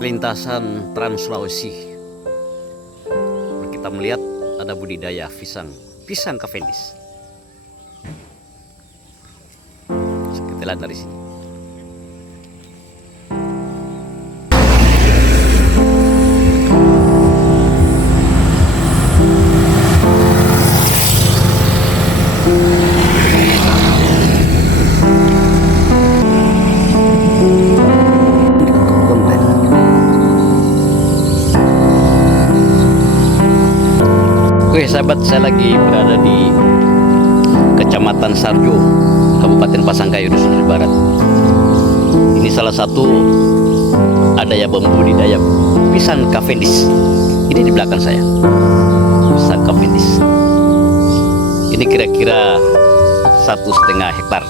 lintasan Trans Sulawesi. Kita melihat ada budidaya pisang Cavendish. Kita lihat dari sini. Oke sahabat, saya lagi berada di Kecamatan Sarjo, Kabupaten Pasangkayu, Nusa Tenggara Barat. Ini salah satu adanya budidaya pisang Cavendish. Ini di belakang saya, pisang Cavendish. Ini kira-kira 1,5 hektar.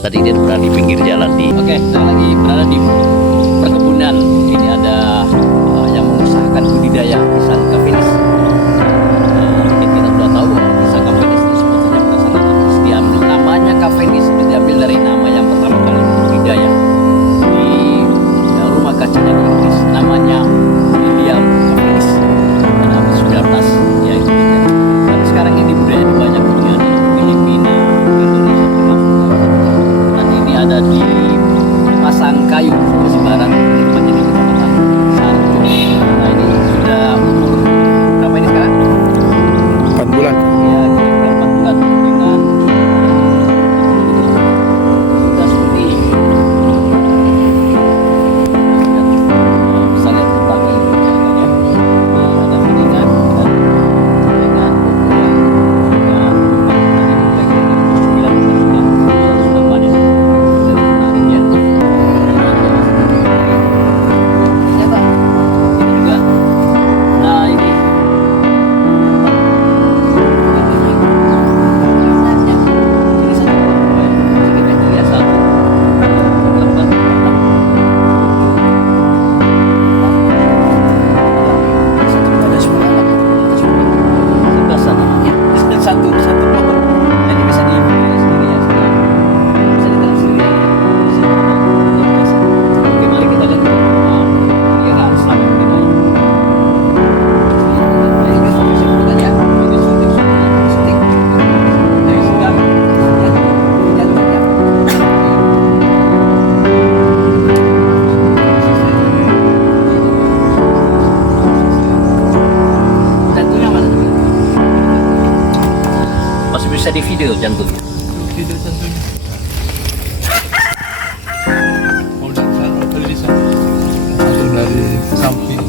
Tadi dia berada di pinggir jalan di. Oke, saya lagi berada di perkebunan. Ini ada yang mengusahakan budidaya pisang Cavendish. Cavendish itu diambil dari nama yang pertama kali budidaya di rumah kacanya di Inggris, namanya William Cavendish pada abad 19 ya itu. Dan sekarang ini budaya di banyak dunia, di Filipina, Indonesia termasuk. Dan ini ada di Pasangkayu, Sulawesi Barat, tempatnya di Kecamatan Sarjo. Nah ini sudah umur berapa ini sekarang? 4 bulan. Ya, kira-kira 4 bulan. Bisa di video jantungnya. Video jantungnya. Langsung dari samping.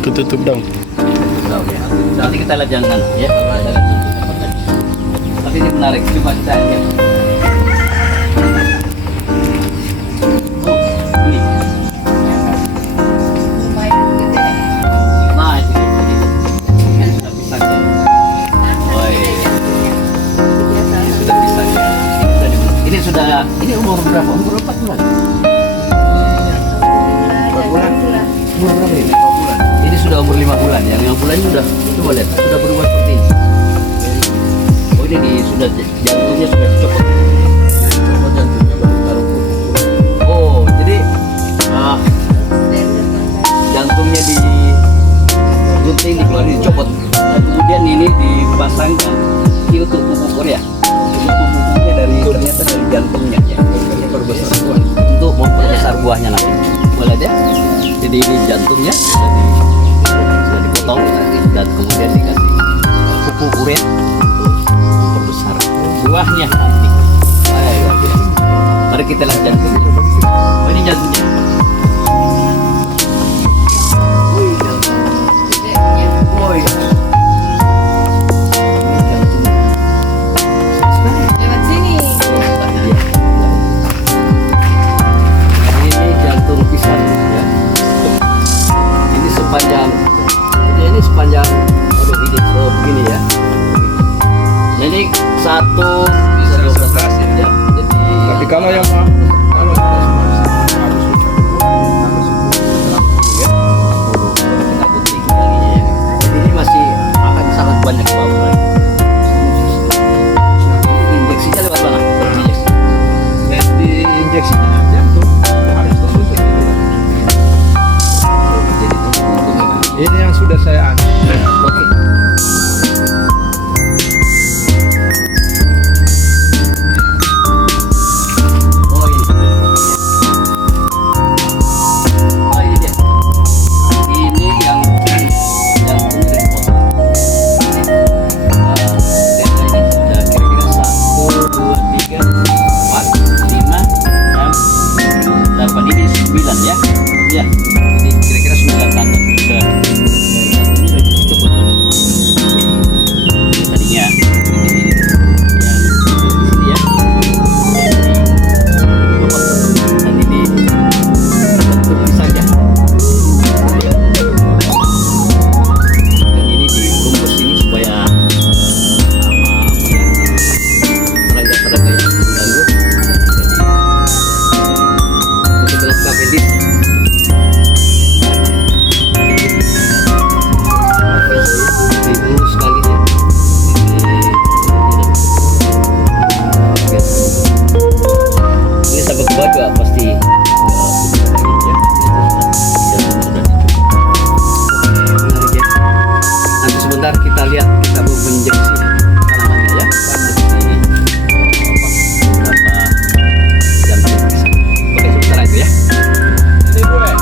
Ketutup dong. Nanti kita lihat jangan ya. Tapi ini menarik, coba kita lihat. Ini umur berapa? Umur 4 bulan. 4 bulan. Umur berapa ini? 5 bulan. Ini sudah umur 5 bulan. Yang 5 bulan ini sudah, coba lihat, sudah berubah seperti ini. Oh ini sudah jantungnya sudah dicopot. Dicopot jantungnya baru taruh pupuk. Oh jadi jantungnya di gunting dikeluarin dicopot. Dan kemudian ini dipasangkan ini untuk pupuk Korea. Pupuknya ternyata dari jantungnya ya, perbesar buah untuk memperbesar buahnya nanti. Boleh deh. Jadi ini jantungnya sudah dipotong dan kemudian dikasih pupuk urea untuk memperbesar buahnya nanti. Ayo, mari kita lihat jantungnya. Oh ini jantungnya. Oh iya. Sepanjang begini ya. Nah, ini satu bisa 12 ya. Jadi Tapi kalau yang jadi ini masih akan sangat banyak bau lagi. Injeksinya lewat mana? biar saya Oke. Oh ini. Oh ini dia. Ini yang ini repot. Ini sudah kira-kira 1, 2, 3, 4, 5, 6, 8 ini 9 ya. Ya. Ini kira-kira 9 tanda. Sudah. Tadinya ini yang di sini ya. Dan ini tutup saja. Dan ini dibungkus ini supaya sama serangga-serangga yang mengganggu. Untuk kelas kapendit. Dibungkus sekali ya. Ini sahabat baju pasti menarik ya. Nanti sebentar kita lihat, kita mau menginjeksi tanamannya ya. Beberapa jam bisa. Oke, sebentar aja ya. Ini gue.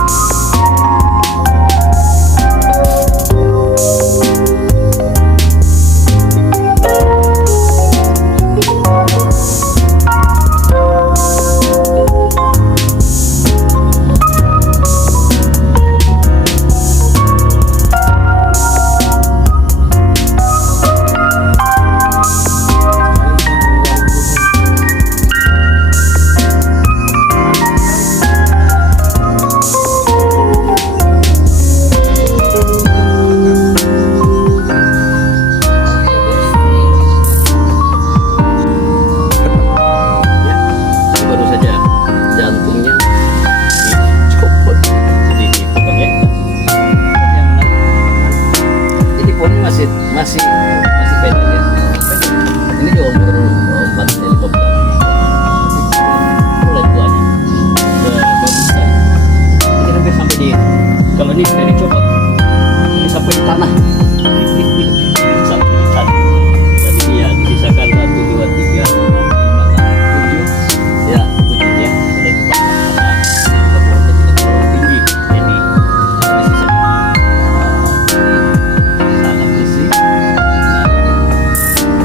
Ya, ini baru saja jantungnya dicopot, jadi dipotong ya. Yang menarik, ini pohonnya masih pendek ya. Ini juga umur 4 helikopter. Mulai tuanya sudah bagus sekali. Ini hampir sampai di, kalau ini sudah dicopot, ini sampai di tanah. Sampai di tanah. Jadi dia disisakan 1, 2, 3, 4, 5, 6, 7. Ya, 7 ya. Sudah dipasang karena pohonnya tidak terlalu tinggi. Jadi disisakan. Ini sangat bersih. Nah,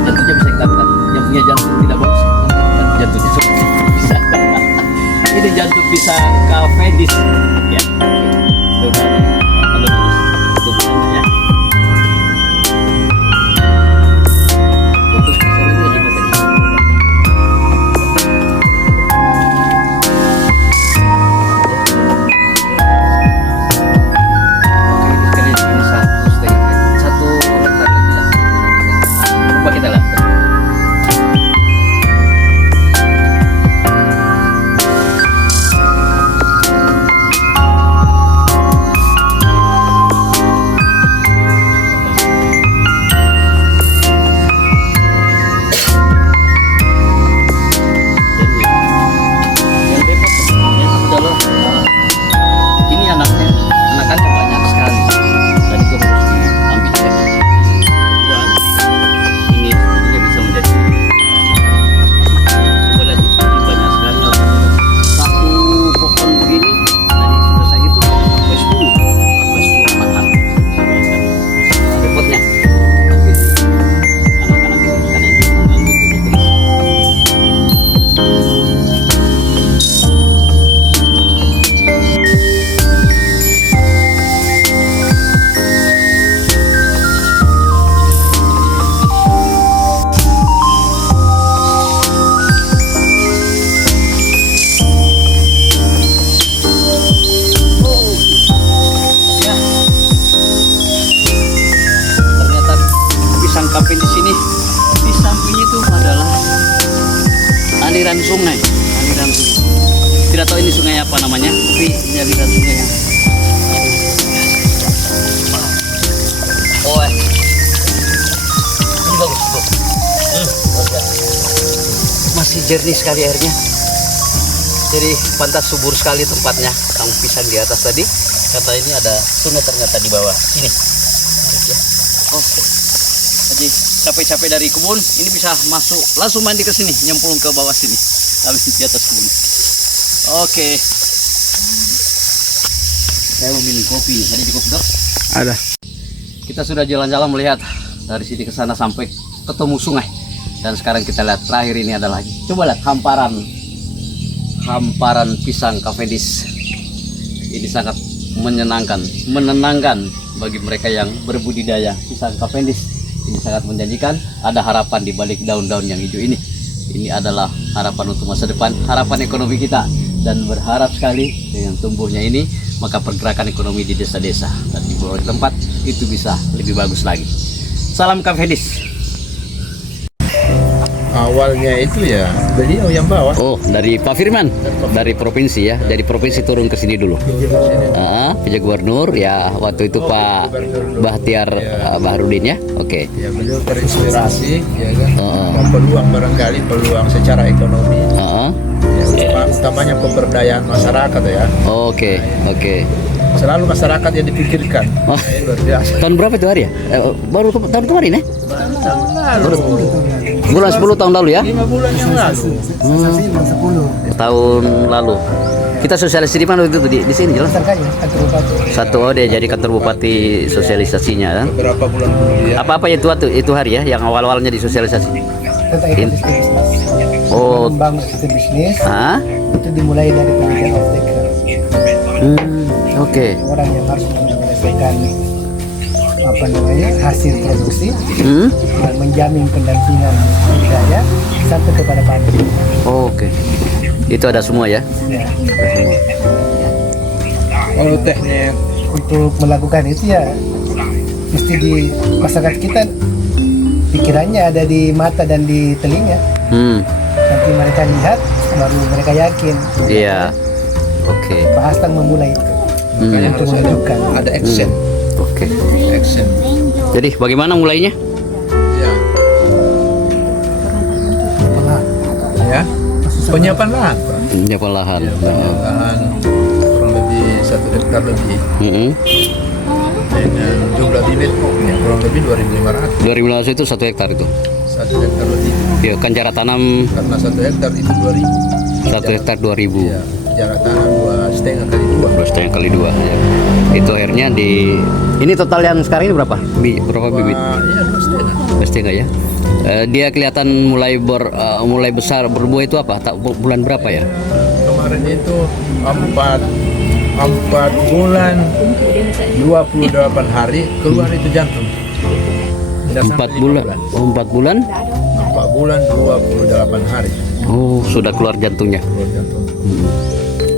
jantungnya bisa kita angkat. Yang punya jantung tidak bagus, jantungnya bisa. Ini jantung bisa Cavendish ya. Oke. Kalau bagus, itu bisa ya. Untuk saya ini lagi makan. Oke, ini sekalian ini 1 hektar lagi lah. Coba kita lihat. Yang repot sebenarnya adalah ini anakannya banyak sekali dan itu harus diambil ya. Buat ini sebetulnya bisa menjadi coba lihat ini banyak sekali satu pohon begini tadi sudah saya hitung sampai 10 matang. Repotnya anak-anak ini karena ini mengganggu tubuh terus. Ya. Ternyata pisang kapin di sini di sampingnya itu adalah aliran sungai. Aliran sungai. Tidak tahu ini sungai apa namanya, tapi ini aliran sungai yang oh, ini bagus tuh. Masih jernih sekali airnya. Jadi pantas subur sekali tempatnya. Kamu pisang di atas tadi. Kata ini ada sungai ternyata di bawah sini. Oh, jadi capek-capek dari kebun, ini bisa masuk langsung mandi ke sini, nyemplung ke bawah sini, habis di atas kebun. Oke. Saya mau minum kopi, tadi cukup dok. Ada. Kita sudah jalan-jalan melihat dari sini ke sana sampai ketemu sungai. Dan sekarang kita lihat terakhir ini adalah, coba lihat hamparan pisang Cavendish. Ini sangat menenangkan bagi mereka yang berbudidaya pisang Cavendish. Ini sangat menjanjikan, ada harapan di balik daun-daun yang hijau ini. Ini adalah harapan untuk masa depan, harapan ekonomi kita, dan berharap sekali dengan tumbuhnya ini maka pergerakan ekonomi di desa-desa dan di beberapa tempat itu bisa lebih bagus lagi. Salam Cavendish. Awalnya itu ya beliau yang bawa. Oh, dari Pak Firman, dari provinsi ya, dari provinsi turun ke sini dulu. PJ Gubernur ya, waktu itu Pak Bahtiar Baharudin ya. Oke. Ya beliau terinspirasi ya kan. Peluang barangkali peluang secara ekonomi. Ya, utamanya pemberdayaan masyarakat ya. Oke. Selalu masyarakat yang dipikirkan. Oh. Luar biasa. Tahun berapa itu hari ya? Baru tahun kemarin ya? Lalu. Bulan 10 tahun lalu ya? 5 bulan yang lalu. Tahun lalu. Kita sosialisasi di mana waktu itu? Di sini jelas. Satu deh, jadi kantor bupati sosialisasinya kan. Beberapa bulan kemudian. Apa itu hari ya yang awal-awalnya disosialisasi? Tentang ekosistem bisnis. Oh. Membangun sistem bisnis itu dimulai dari pendidikan off taker. Oke. Orang yang harus menyelesaikan hasil produksi dan menjamin pendampingan budidaya sampai kepada panen. Oke. Itu ada semua ya? Ya. Kalau teknik Untuk melakukan itu ya mesti di masyarakat kita pikirannya ada di mata dan di telinga. Nanti mereka lihat baru mereka yakin. Iya. Oke. Pak Hastang memulai itu untuk harus menunjukkan. ada action. Oke. Action. Jadi bagaimana mulainya? Ya. Ya. Penyiapan lahan, Pak. Penyiapan lahan. Penyiapan lahan kurang lebih 1 hektar lebih dengan jumlah bibit ya, kurang lebih 2.500. 2015 itu 1 hektar itu. 1 hektar lebih. Ya, kan jarak tanam Karena 1 hektar itu 2.000. 1 hektar 2.000. Ya, jarak tanam 2,5 kali 2. 2,5 kali 2 ya. Itu akhirnya ini total yang sekarang ini berapa? Berapa bibit? Iya, 2,5. 2,5 ya. Dia kelihatan mulai besar berbuah itu apa? Bulan berapa ya? Kemarin itu 4 bulan 28 hari keluar itu jantung. Tidak 4 sampai 5 bulan. Oh, 4 bulan? 4 bulan 28 hari Oh, sudah keluar jantungnya. keluar jantung.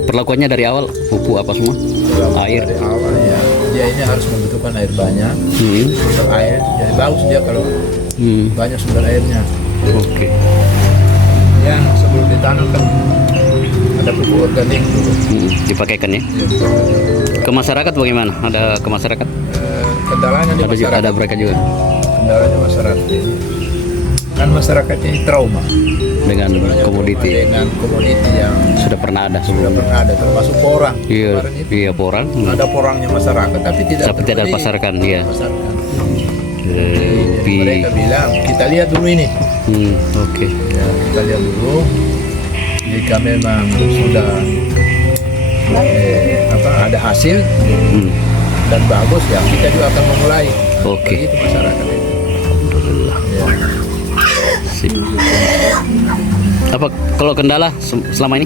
Perlakuannya dari awal pupuk apa semua? Air. Dari awal ya, dia ini harus membutuhkan air banyak. Sumber air, jadi bagus dia kalau banyak sumber airnya. Oke. Yang sebelum ditanam kan ada pupuk organik dulu. Dipakaikan ya. Ke masyarakat bagaimana? Ada ke masyarakat? Kendalanya di masyarakat. Ada mereka juga Kendalanya masyarakat ini. Kan masyarakat ini trauma dengan komoditi dengan komoditi yang sudah pernah ada sudah sebelumnya. pernah ada, termasuk porang. Iya, Kemarin itu iya porang. ada porangnya masyarakat tapi tidak Tidak pasarkan ya. pasarkan. Lebih. Mereka bilang kita lihat dulu ini. Oke. Ya, kita lihat dulu jika memang sudah ada hasil dan bagus ya kita juga akan memulai. Oke. Begitu masyarakat itu. Ya. Sip. Apa kalau kendala selama ini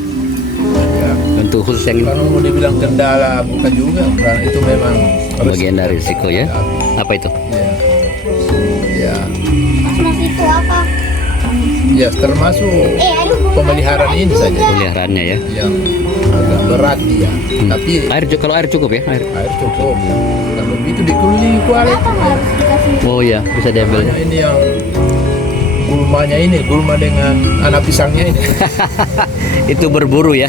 Ya. untuk khusus yang ini? Kalau mau dibilang kendala bukan juga, karena itu memang Bagian dari risiko ya. Apa itu? Ya. Ya termasuk pemeliharaan ini saja Peliharaannya ya. yang agak berat dia. Tapi Kalau air cukup ya air. air cukup. Kalau itu dikelilingi kuali. Oh ya bisa diambil. Makanya ini yang gulmanya ini, gulma dengan anak pisangnya ini. Itu berburu ya.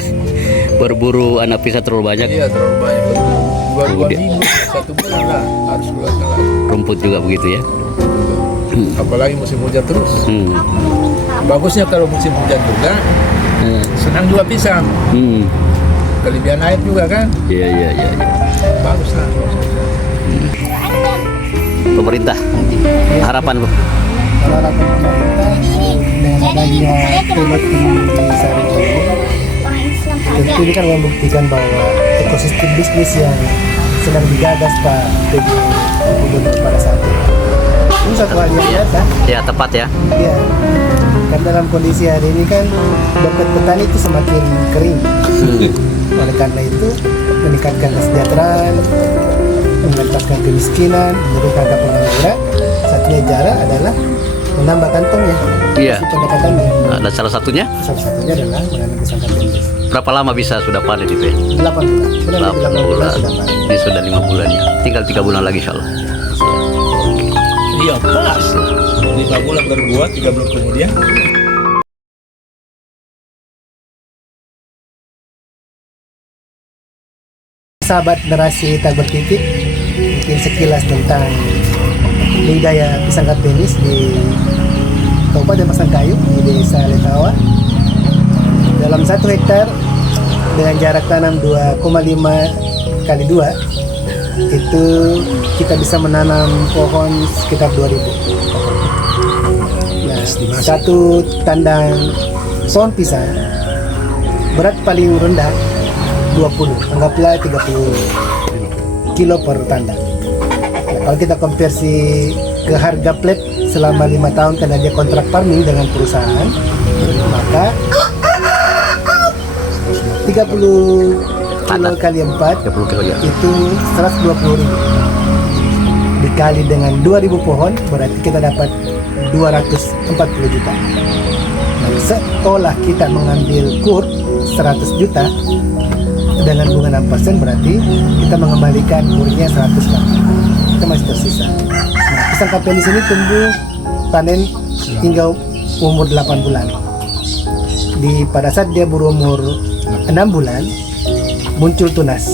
Berburu anak pisang terlalu banyak. Iya terlalu banyak. Dua minggu, 1 bulan lah harus keluar lagi. Rumput juga begitu ya. Apalagi musim hujan terus. Hmm. Bagusnya kalau musim hujan juga, senang juga pisang. Kelebihan air juga kan, Iya. bagus lah. pemerintah. Harapan Bu. Kalau harapan pemerintah dengan adanya piloting di Sarjo, tentu ini kan membuktikan bahwa ekosistem bisnis yang sedang digagas Pak PJ Gubernur pada saat itu satu hal yang nyata. Ya tepat ya. Ya, kan dalam kondisi hari ini kan dompet petani itu semakin kering. Oleh karena itu meningkatkan kesejahteraan, mengentaskan kemiskinan, menurunkan harga pengangguran. Satunya cara adalah menambah kantongnya. Iya. Si pendekatannya. Nah, dan salah satunya Salah satunya adalah menanam pisang kapendis. berapa lama bisa sudah panen itu ya? 8 bulan. Kurang lebih 8 8 bulan. sudah panen. Ini sudah 5 bulan ya. Tinggal 3 bulan lagi insya Allah. Iya pas. 5 bulan berbuah, 3 bulan kemudian. Sahabat narasi tak bertitik, mungkin sekilas tentang budidaya pisang kapendis di Kabupaten Pasangkayu di Desa Letawa. Dalam 1 hektar dengan jarak tanam 2,5 kali 2 itu kita bisa menanam pohon sekitar 2000. Nah, satu tandang pohon pisang berat paling rendah 20, anggaplah 30 kilo per tandang. Nah, kalau kita konversi ke harga plate selama 5 tahun karena dia kontrak farming dengan perusahaan, maka 30 kilo kali 4 30 kilo ya. itu 120.000 dikali dengan 2.000 pohon berarti kita dapat 240 juta. Nah, seolah kita mengambil kur 100 juta dengan bunga 6% berarti kita mengembalikan kurnya 100 juta. Kita masih tersisa. Nah, pisang kapendis ini tumbuh panen hingga umur 8 bulan. Pada saat dia berumur 6 bulan muncul tunas.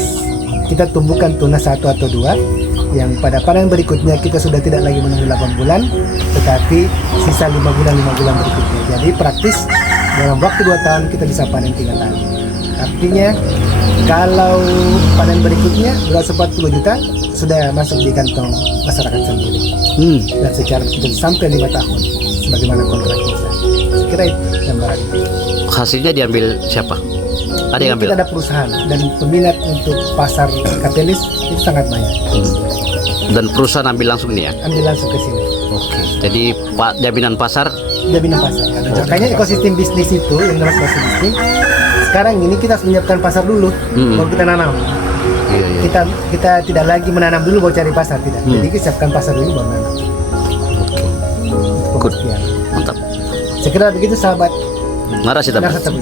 Kita tumbuhkan tunas 1 atau 2 yang pada panen berikutnya kita sudah tidak lagi menunggu 8 bulan tetapi sisa 5 bulan berikutnya. Jadi praktis dalam waktu 2 tahun kita bisa panen 3 kali. Artinya kalau panen berikutnya 240 juta sudah masuk di kantong masyarakat sendiri. Dan secara betul sampai 5 tahun sebagaimana kontrak kita. Sekira itu gambaran. Hasilnya diambil siapa? Ada yang ambil? Kita ada perusahaan dan peminat untuk pasar kapendis itu sangat banyak. Dan perusahaan ambil langsung nih ya? Ambil langsung ke sini. Oke. Jadi jaminan pasar? Jaminan pasar. Makanya ekosistem bisnis itu yang namanya ekosistem bisnis. Sekarang ini kita harus menyiapkan pasar dulu, baru kita nanam. Iya. Kita tidak lagi menanam dulu baru cari pasar, tidak. Jadi kita siapkan pasar dulu baru nanam. Good. Sekian. Mantap. Sekira begitu sahabat. Narasi tapi. Narasi tapi.